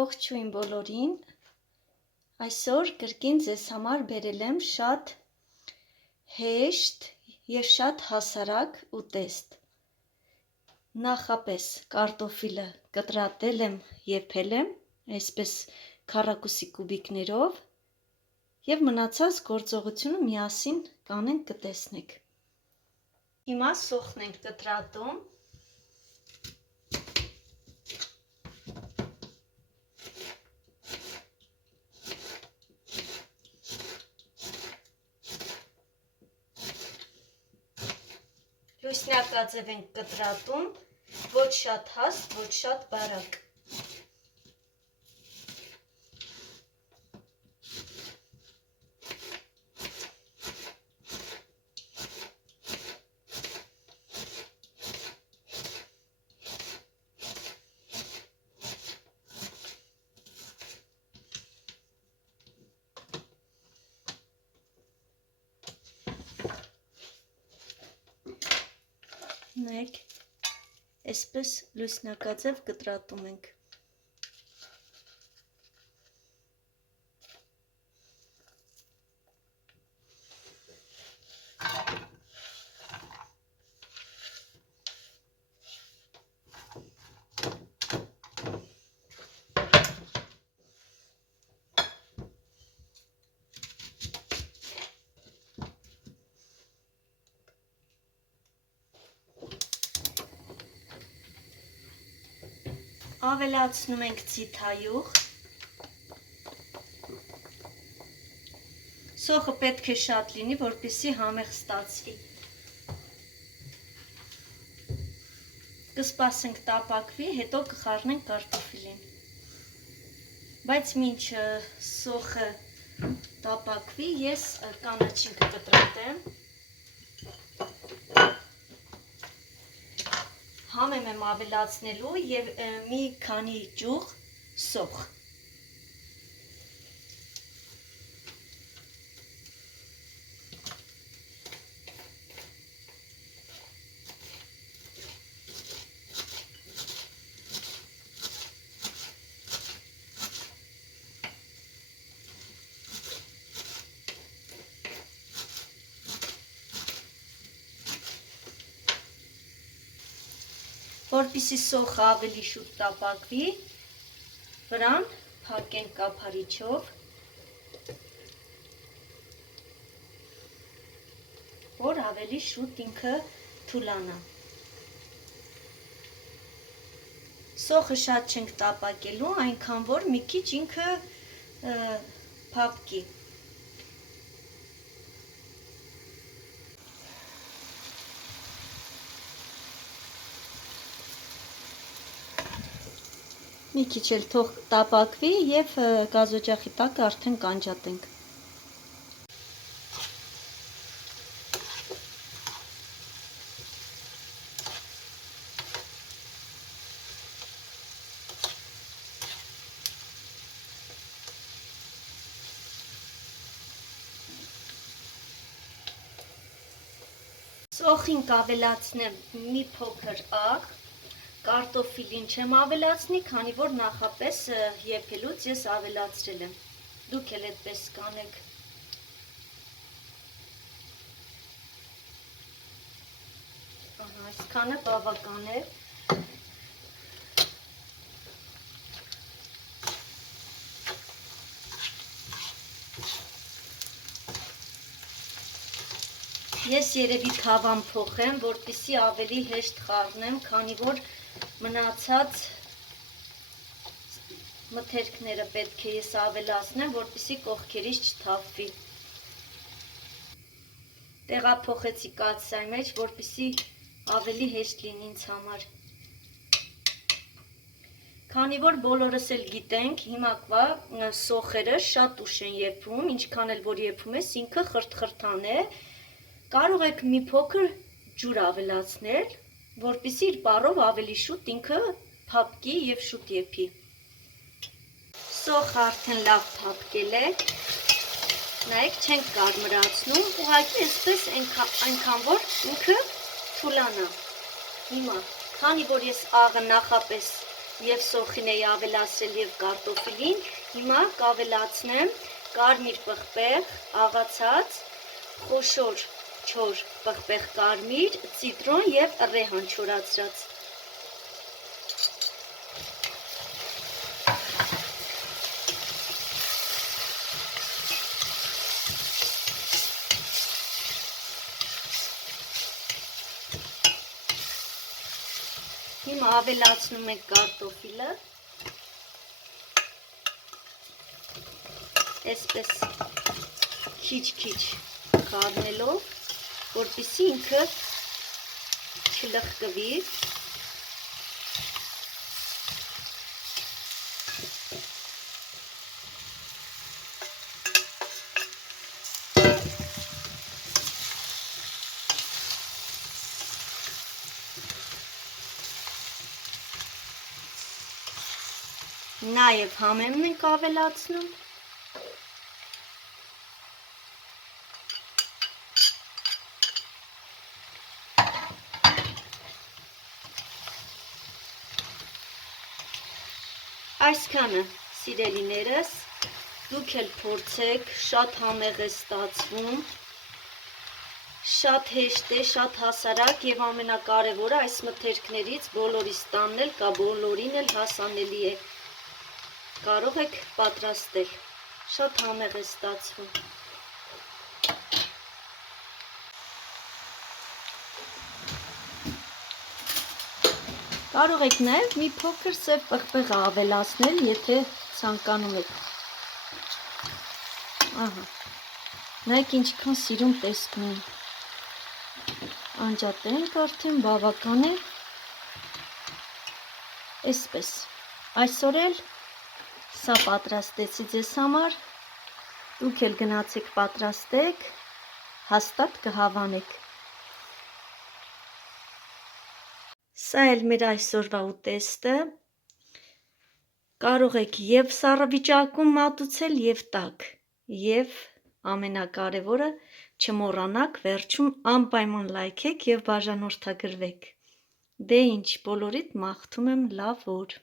Ողջույն բոլորին, այսօր կրկին ձեզ համար բերել եմ շատ հեշտ և շատ հասարակ ուտեստ։ Նախապես կարտոֆիլը կտրատել եմ, եփել եմ, այսպես քառակուսի կուբիկներով և մնացած գործողությունը միասին կանենք, կտեսնեք։ Հիմա սոխն ենք կտրատում։ Լուսնակաձև ենք կտրատում, ոչ շատ հաստ, ոչ շատ բարակ։ Նայեք, այսպես լուսնակաձև կտրատում ենք։ Ավելացնում ենք ձիթայուղ։ Սոխը պետք է շատ լինի, որպեսզի համեղ ստացվի։ Կսպասենք տապակվի, հետո կխառնենք կարտոֆիլին։ Բայց մինչ սոխը տապակվի, ես կանաչին կկտրատեմ։ Համեմ եմ ավելացնելու և մի քանի ճուղ սոխ։ Որպեսզի սոխը ավելի շուտ տապակվի, վրան փակենք կափարիչով, որ ավելի շուտ ինքը թուլանա։ Սոխը շատ չենք տապակելու, այնքան որ մի քիչ ինքը փափկի։ Մի քիչ էլ թող տապակվի և գազօջախի տակը արդեն կանջատենք։ Սոխին կավելացնեմ մի փոքր աղ, կարտոֆիլին չեմ ավելացնի, քանի որ նախապես եփելուց ես ավելացրել եմ։ Դուք էլ այդպես կանեք։ Այսքանը բավական է։ Ես երևի թավան փոխեմ, որպեսզի ավելի հեշտ խառնեմ, քանի որ մնացած մթերքները պետք է ես ավելացնեմ, որպեսզի կողքերից չթափվի։ Տեղափոխեցի կաթսայի մեջ, որպեսզի ավելի հեշտ լինի ինձ համար։ Քանի որ բոլորս էլ գիտենք, հիմակվա սոխերը շատ ուշ են եփվում, ինչքան էլ որ եփում ես, ինքը խրթխրթան է։ Կարող եք մի փոքր ջուր ավելացնել, որպեսզի իր պարով ավելի շուտ ինքը փափկի և շուտ եփի։ Սոխը արդեն լավ փափկել է։ Նայեք, չենք կարմրացնում, ուղղակի այսպես այնքան որ ինքը թուլանա։ Հիմա, քանի որ ես աղը նախապես եւ սոխին էի ավելացրել եւ կարտոֆիլին, հիմա կավելացնեմ կարմիր պղպեղ, աղացած, խոշոր չոր պղպեղ կարմիր, ցիտրոն եւ ռեհան չորացրած։ Հիմա ավելացնում ենք կարտոֆիլը, այսպես քիչ-քիչ խառնելով, որպեսզի ինքը չլխկվի։ Նաև համեմն ենք ավելացնում։ Այսքանը, սիրելիներս, դուք էլ փորձեք, շատ համեղ է ստացվում, շատ հեշտ է, շատ հասարակ եւ ամենակարևորը այս մթերքներից բոլորիս տանն կա, բոլորին էլ հասանելի է։ Կարող եք պատրաստել, շատ համեղ է ստացվում։ Կարող եք նաև մի փոքր սև պղպեղ ավելացնել, եթե ցանկանում եք։ Ահա, նայեք ինչքան սիրուն տեսքն է։ Անջատենք արդեն, բավական է։ Այսպես, այսօր էլ սա պատրաստեցի ձեզ համար, դուք էլ գնացեք պատրաստեք, հաստատ կհավանեք։ Սա էլ մեր այսօրվա ուտեստը, կարող եք և սառը վիճակում մատուցել և տաք, և ամենակարևորը չմոռանաք վերջում անպայման լայքեք և բաժանորդագրվեք։ Դե ինչ, բոլորիդ մաղթում եմ լավ օր։